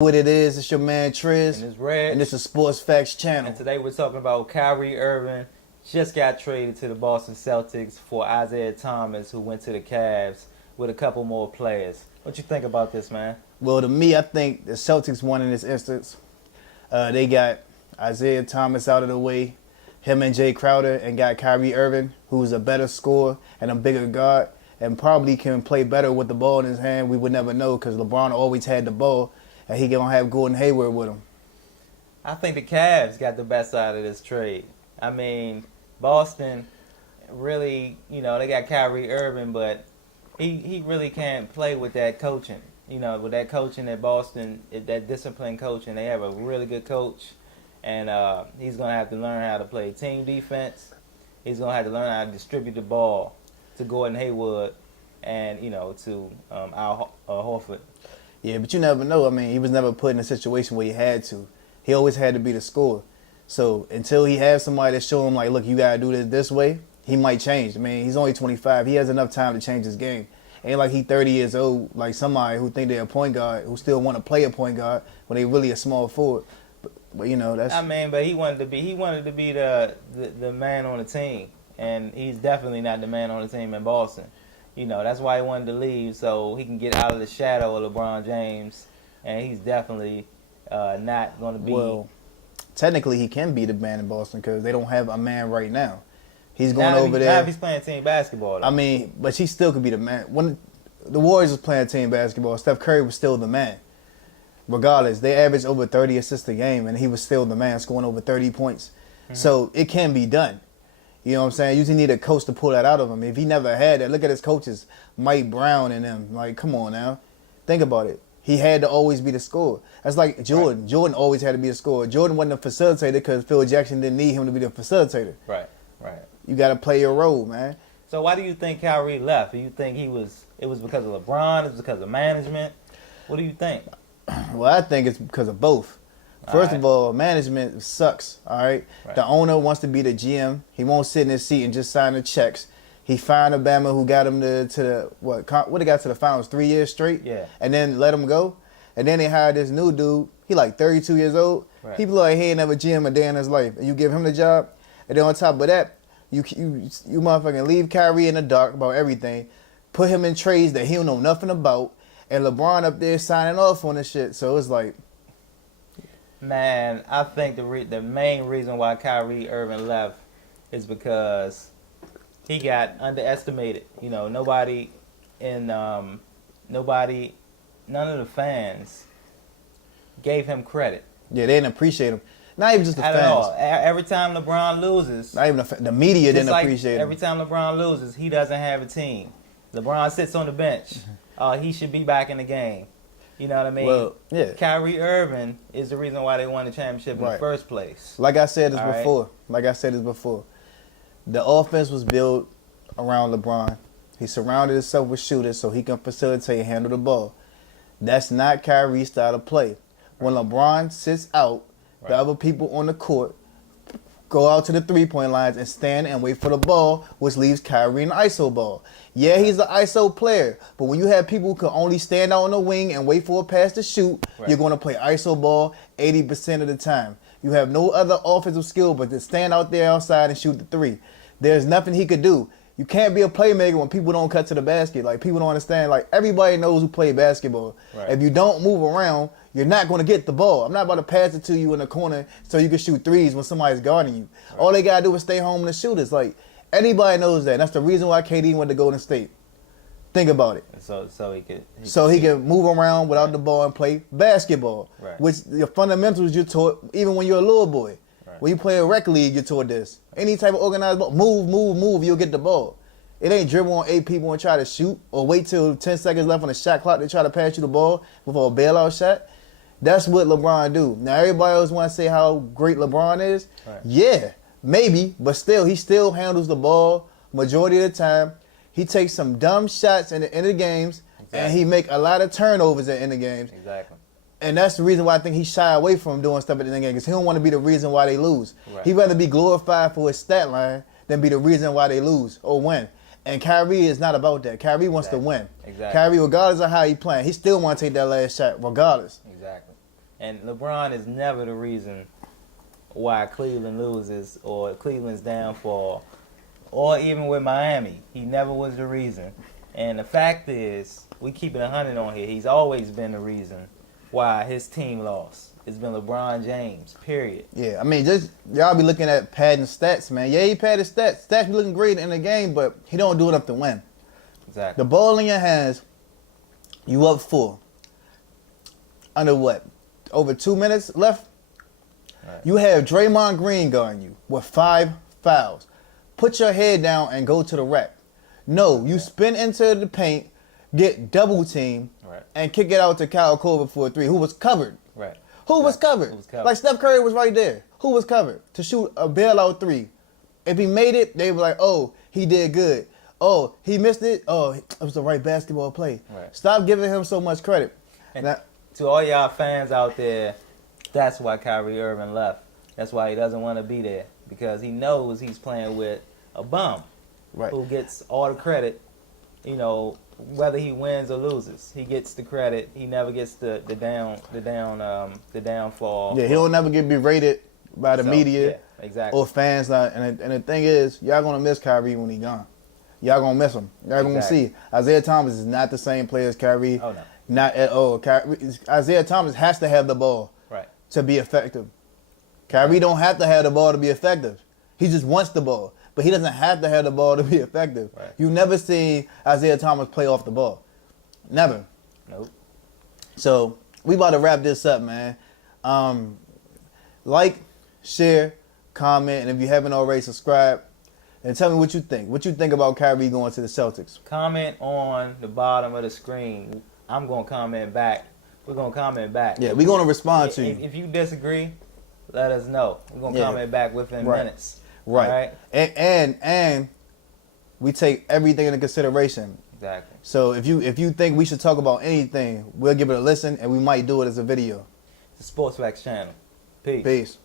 What it is, it's your man TRIZ, And it's Red. and this is Sports Facts Channel. And today we're talking about Kyrie Irving. Just got traded to the Boston Celtics for Isaiah Thomas, who went to the Cavs with a couple more players. What you think about this, man? Well, to me, I think the Celtics won in this instance. They got Isaiah Thomas out of the way, him and Jay Crowder, and got Kyrie Irving, who's a better scorer and a bigger guard, and probably can play better with the ball in his hand. We would never know because LeBron always had the ball, and he gonna have Gordon Hayward with him. I think the Cavs got the best side of this trade. I mean, Boston really, they got Kyrie Irving, but he really can't play with that coaching. With that coaching at Boston, that disciplined coaching, they have a really good coach, and he's going to have to learn how to play team defense. He's going to have to learn how to distribute the ball to Gordon Hayward and, to Al Horford. Yeah, but you never know. I mean, he was never put in a situation where he had to. He always had to be the scorer. So until he has somebody that show him, like, look, you got to do this way, he might change. I mean, he's only 25. He has enough time to change his game. Ain't like he 30 years old, like somebody who think they're a point guard, who still want to play a point guard when they really a small forward. But that's. I mean, but he wanted to be the man on the team, and he's definitely not the man on the team in Boston. That's why he wanted to leave, so he can get out of the shadow of LeBron James, and he's definitely not going to be. Well, technically, he can be the man in Boston because they don't have a man right now. He's going over there. Now if he's playing team basketball, though. I mean, but he still could be the man. When the Warriors was playing team basketball, Steph Curry was still the man. Regardless, they averaged over 30 assists a game, and he was still the man, scoring over 30 points. Mm-hmm. So it can be done. You know what I'm saying? You just need a coach to pull that out of him. If he never had that, look at his coaches, Mike Brown and them. Like, come on now. Think about it. He had to always be the scorer. That's like Jordan. Right. Jordan always had to be the scorer. Jordan wasn't a facilitator because Phil Jackson didn't need him to be the facilitator. Right. You got to play your role, man. So why do you think Kyrie left? Do you think it was because of LeBron? It was because of management? What do you think? Well, I think it's because of both. First of all, management sucks, all right? The owner wants to be the GM. He won't sit in his seat and just sign the checks. He fired Obama, who got him to the, what they got to the finals 3 years straight? Yeah. And then let him go. And then they hired this new dude. He like 32 years old. Right. People like, he ain't never GM a day in his life. And you give him the job. And then on top of that, you motherfucking leave Kyrie in the dark about everything. Put him in trades that he don't know nothing about. And LeBron up there signing off on this shit. So it's like... Man, I think the main reason why Kyrie Irving left is because he got underestimated. None of the fans gave him credit. Yeah, they didn't appreciate him. Not even just the fans. At all. Every time LeBron loses, not even the media didn't appreciate him. Every time LeBron loses, he doesn't have a team. LeBron sits on the bench. He should be back in the game. You know what I mean? Well, yeah. Kyrie Irving is the reason why they won the championship in the first place. Like I said this before. The offense was built around LeBron. He surrounded himself with shooters so he can facilitate and handle the ball. That's not Kyrie's style of play. When LeBron sits out, the other people on the court go out to the three-point lines and stand and wait for the ball, which leaves Kyrie in the ISO ball. Yeah, he's an ISO player, but when you have people who can only stand out on the wing and wait for a pass to shoot, you're going to play ISO ball 80% of the time. You have no other offensive skill but to stand out there outside and shoot the three. There's nothing he could do. You can't be a playmaker when people don't cut to the basket. Like, people don't understand. Like, everybody knows who play basketball. If you don't move around, you're not going to get the ball. I'm not about to pass it to you in the corner so you can shoot threes when somebody's guarding you. All they got to do is stay home and shoot. It's like, anybody knows that. That's the reason why KD went to Golden State. Think about it. So he could move around without the ball and play basketball, which the fundamentals you're taught even when you're a little boy. When you play a rec league, you're taught this. Any type of organized ball, move, you'll get the ball. It ain't dribble on 8 people and try to shoot or wait till 10 seconds left on the shot clock to try to pass you the ball before a bailout shot. That's what LeBron do. Now, everybody else want to say how great LeBron is. Yeah, maybe, but still, he still handles the ball majority of the time. He takes some dumb shots in the end of the games, and he make a lot of turnovers at the end of games. Exactly. And that's the reason why I think he shy away from doing stuff at the end of the game, because he don't want to be the reason why they lose. He'd rather be glorified for his stat line than be the reason why they lose or win. And Kyrie is not about that. Kyrie wants to win. Exactly. Kyrie, regardless of how he playing, he still want to take that last shot regardless. Exactly. And LeBron is never the reason why Cleveland loses or Cleveland's downfall, or even with Miami. He never was the reason. And the fact is, we keep it 100 on here. He's always been the reason why his team lost. It's been LeBron James, period. Yeah, I mean, just y'all be looking at padding stats, man. Yeah, he padded stats. Stats be looking great in the game, but he don't do enough to win. Exactly. The ball in your hands, you up 4. Under what? Over 2 minutes left? Right. You have Draymond Green guarding you with 5 fouls. Put your head down and go to the rack. No, you spin into the paint, get double teamed, Right. and kick it out to Kyle Korver for a 3, who was covered. Right. Who was covered? Who was covered? Like Steph Curry was right there. Who was covered to shoot a bailout 3? If he made it, they were like, "Oh, he did good. Oh, he missed it. Oh, it was the right basketball play." Right. Stop giving him so much credit. And Now, to all y'all fans out there, that's why Kyrie Irving left. That's why he doesn't want to be there, because he knows he's playing with a bum right. who gets all the credit. You know, whether he wins or loses, he gets the credit. He never gets the downfall. Yeah, he'll never get berated by the media yeah, exactly. or fans. And the thing is, y'all gonna miss Kyrie when he gone. Y'all gonna miss him. Y'all gonna see. Isaiah Thomas is not the same player as Kyrie. Oh no, not at all. Isaiah Thomas has to have the ball right. to be effective. Kyrie don't have to have the ball to be effective. He just wants the ball, but he doesn't have to have the ball to be effective. Right. You never see Isaiah Thomas play off the ball. Never. Nope. So we about to wrap this up, man. Like, share, comment, and if you haven't already, subscribe. And tell me what you think. What you think about Kyrie going to the Celtics? Comment on the bottom of the screen. I'm gonna comment back. We're gonna comment back. Yeah, we're gonna respond to you. If you disagree, let us know. We're gonna comment back within minutes. Right. All right. And we take everything into consideration. Exactly. So if you think we should talk about anything, we'll give it a listen, and we might do it as a video. The Sports Facts channel. Peace. Peace.